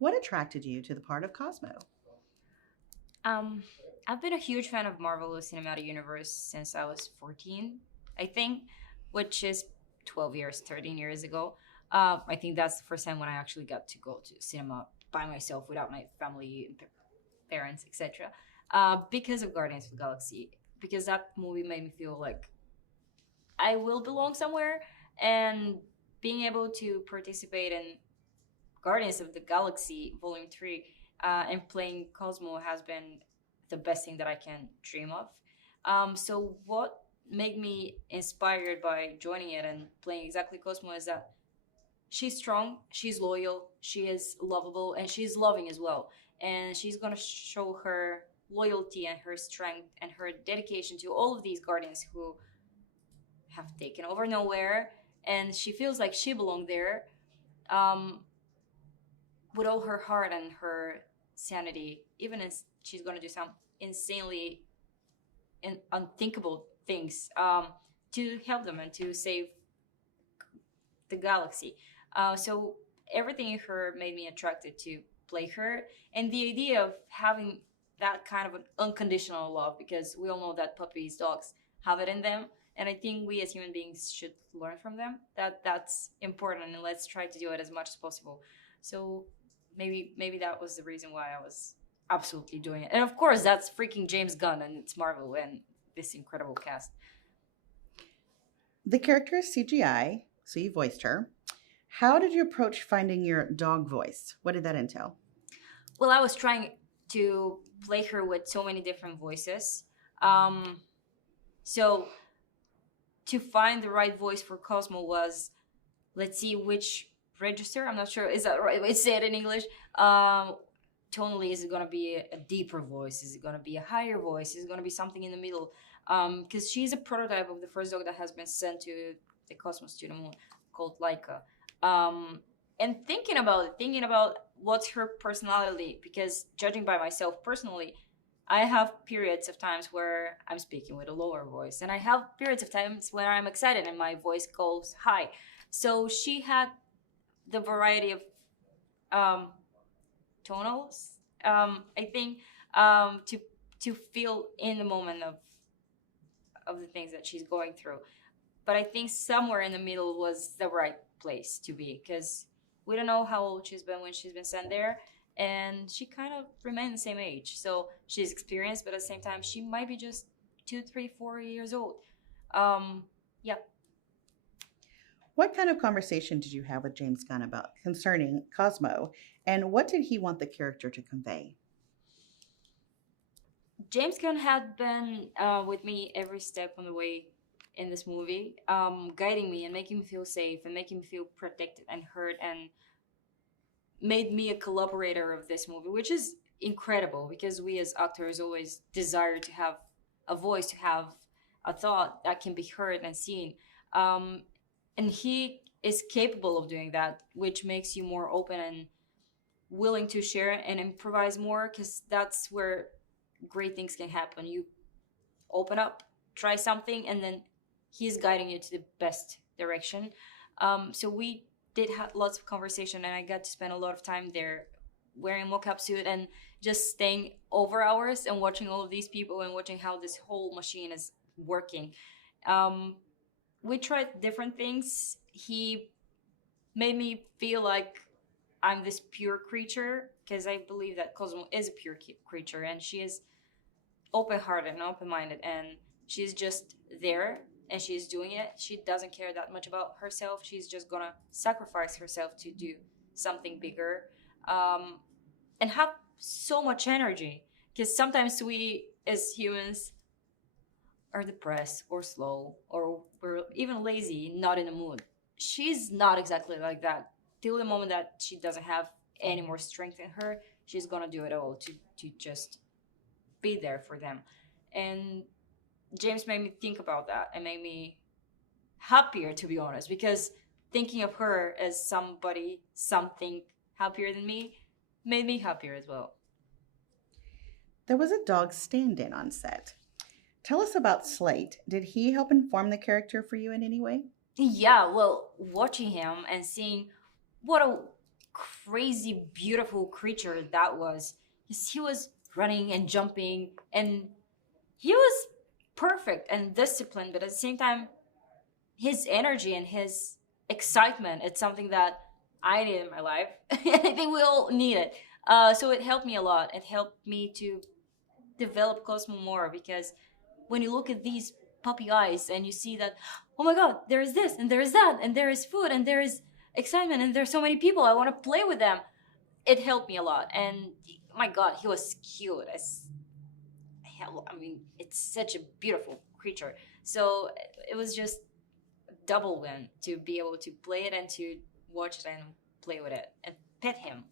What attracted you to the part of Cosmo? Um, I've been a huge fan of Marvel Cinematic Universe since I was 14, I think, which is 12 years, 13 years ago. I think that's the first time when I actually got to go to cinema by myself without my family, parents, etc. Because of Guardians of the Galaxy, because that movie made me feel like I will belong somewhere, and being able to participate in Guardians of the Galaxy Volume 3 and playing Cosmo has been the best thing that I can dream of. So, what made me inspired by joining it and playing exactly Cosmo is that she's strong, she's loyal, she is lovable, and she's loving as well. And she's gonna show her loyalty and her strength and her dedication to all of these guardians who have taken over nowhere, and she feels like she belonged there. Um, with all her heart and her sanity, even as she's gonna do some insanely and unthinkable things to help them and to save the galaxy. So everything in her made me attracted to play her, and the idea of having that kind of an unconditional love, because we all know that puppies, dogs have it in them, and I think we as human beings should learn from them that that's important, and let's try to do it as much as possible. So maybe that was the reason why I was absolutely doing it, and of course that's freaking James Gunn and it's Marvel and this incredible cast. The character is CGI, so you voiced her. How did you approach finding your dog voice? What did that entail? Well, I was trying to play her with so many different voices. Um, so to find the right voice for Cosmo was, let's see which register. I'm not sure, is that right way to say it in English? Tonally, is it gonna be a deeper voice? Is it gonna be a higher voice? Is it gonna be something in the middle? Because she's a prototype of the first dog that has been sent to the Cosmos to the moon, called Laika. And thinking about what's her personality, because judging by myself personally, I have periods of times where I'm speaking with a lower voice, and I have periods of times where I'm excited and my voice goes high. So she had the variety of um, tonals. I think to feel in the moment of the things that she's going through. But I think somewhere in the middle was the right place to be, because we don't know how old she's been when she's been sent there, and she kind of remained the same age. So she's experienced, but at the same time, she might be just 2, 3, 4 years old. Yeah. What kind of conversation did you have with James Gunn about concerning Cosmo, and what did he want the character to convey? James Gunn had been with me every step on the way in this movie, guiding me and making me feel safe and making me feel protected and heard, and made me a collaborator of this movie, which is incredible because we as actors always desire to have a voice, to have a thought that can be heard and seen. Um, and he is capable of doing that, which makes you more open and willing to share and improvise more, because that's where great things can happen. You open up, try something, and then he's guiding you to the best direction. So we did have lots of conversation, and I got to spend a lot of time there wearing mocap suit and just staying over hours and watching all of these people and watching how this whole machine is working. Um, we tried different things. He made me feel like I'm this pure creature, because I believe that Cosmo is a pure creature, and she is open-hearted and open-minded, and she's just there and she's doing it. She doesn't care that much about herself. She's just gonna sacrifice herself to do something bigger, um, and have so much energy, because sometimes we as humans are depressed or slow or we're even lazy, not in the mood. She's not exactly like that. Till the moment that she doesn't have any more strength in her, she's gonna do it all to just be there for them. And James made me think about that and made me happier, to be honest, because thinking of her as somebody, something happier than me, made me happier as well. There was a dog stand in on set. Tell us about Slate. Did he help inform the character for you in any way? Yeah, well, watching him and seeing what a crazy beautiful creature that was. He was running and jumping, and he was perfect and disciplined, but at the same time, his energy and his excitement, it's something that I need in my life. I think we all need it. So it helped me a lot. It helped me to develop Cosmo more, because when you look at these puppy eyes and you see that, oh my god, there is this and there is that and there is food and there is excitement and there's so many people, I want to play with them. It helped me a lot. And my god, he was cute as hell. I mean, it's such a beautiful creature. So it was just a double win to be able to play it and to watch it and play with it and pet him.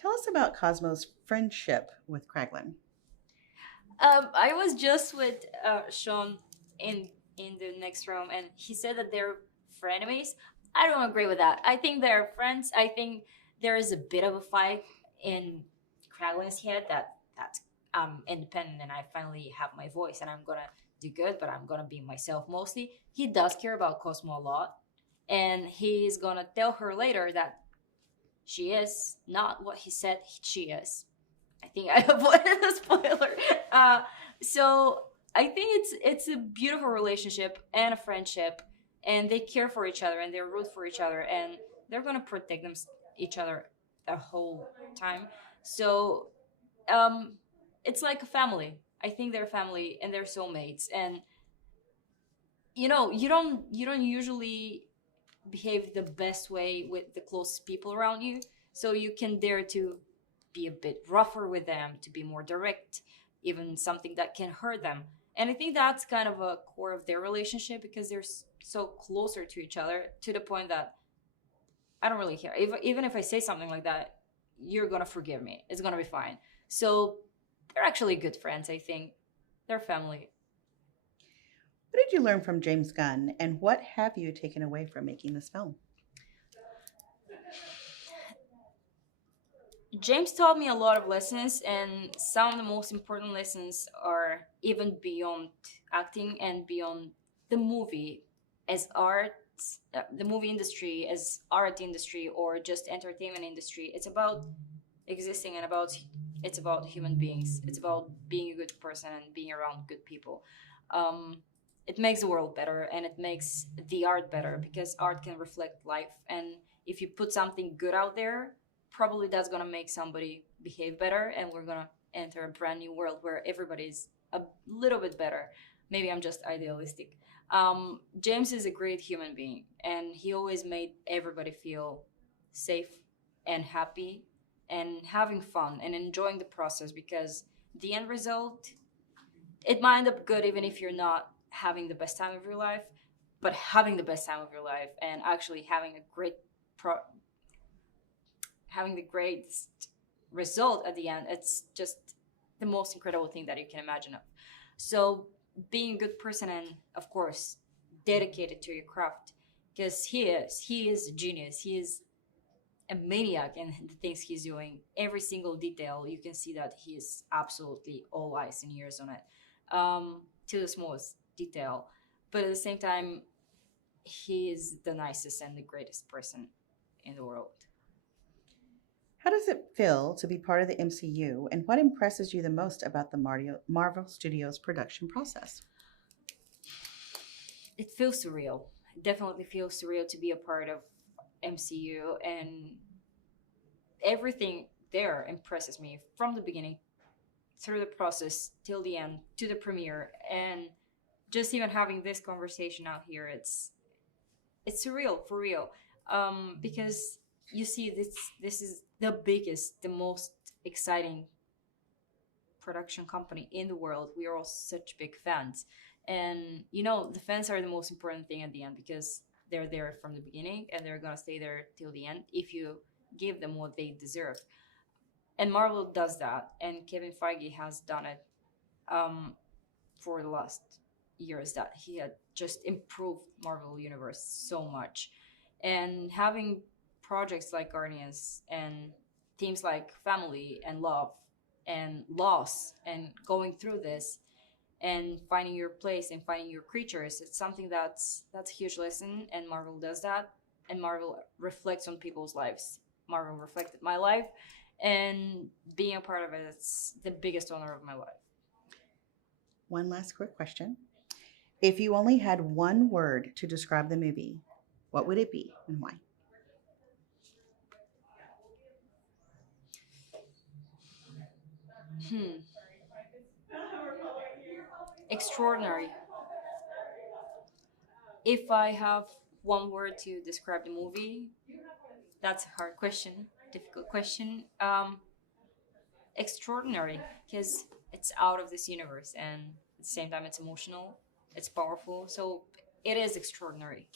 Tell us about Cosmo's friendship with Kraglin. I was just with Sean in the next room, and he said that they're frenemies. I don't agree with that. I think they're friends. I think there is a bit of a fight in Kraglin's head that I'm independent and I finally have my voice and I'm gonna do good, but I'm gonna be myself mostly. He does care about Cosmo a lot, and he's gonna tell her later that she is not what he said she is. I think I avoided the spoiler. So I think it's a beautiful relationship and a friendship, and they care for each other and they root for each other, and they're gonna protect each other the whole time. So it's like a family. I think they're family and they're soulmates, and you don't usually behave the best way with the closest people around you, so you can dare to be a bit rougher with them, to be more direct, even something that can hurt them. And I think that's kind of a core of their relationship, because they're so closer to each other, to the point that I don't really care. Even if I say something like that, you're gonna forgive me. It's gonna be fine. So they're actually good friends, I think. They're family. What did you learn from James Gunn, and what have you taken away from making this film? James taught me a lot of lessons, and some of the most important lessons are even beyond acting and beyond the movie as art, the movie industry as art industry, or just entertainment industry. It's about existing, and it's about human beings. It's about being a good person and being around good people. Um, it makes the world better, and it makes the art better, because art can reflect life. And if you put something good out there, probably that's gonna make somebody behave better, and we're gonna enter a brand new world where everybody's a little bit better. Maybe I'm just idealistic. James is a great human being, and he always made everybody feel safe and happy and having fun and enjoying the process, because the end result, it might end up good even if you're not having the best time of your life, but having the best time of your life and actually pro- having the greatest result at the end, it's just the most incredible thing that you can imagine of. So being a good person, and of course dedicated to your craft, because he is a genius. He is a maniac in the things he's doing. Every single detail, you can see that he is absolutely all eyes and ears on it, to the smallest detail. But at the same time, he is the nicest and the greatest person in the world. How does it feel to be part of the MCU, and what impresses you the most about the Marvel Studios production process? It feels surreal. It definitely feels surreal to be a part of MCU, and everything there impresses me from the beginning through the process till the end to the premiere. And just even having this conversation out here, it's surreal for real. Because you see, this is the biggest, the most exciting production company in the world. We are all such big fans, and the fans are the most important thing at the end, because they're there from the beginning and they're gonna stay there till the end if you give them what they deserve. And Marvel does that, and Kevin Feige has done it, for the last years, that he had just improved Marvel Universe so much. And having projects like Guardians and themes like family and love and loss and going through this and finding your place and finding your creatures, it's something that's a huge lesson, and Marvel does that. and Marvel reflects on people's lives. Marvel reflected my life, and being a part of it, it's the biggest honor of my life. One last quick question. If you only had one word to describe the movie, what would it be and why? Hmm. Extraordinary. If I have one word to describe the movie, that's a hard question, difficult question. Extraordinary, because it's out of this universe, and at the same time, it's emotional, it's powerful, so it is extraordinary.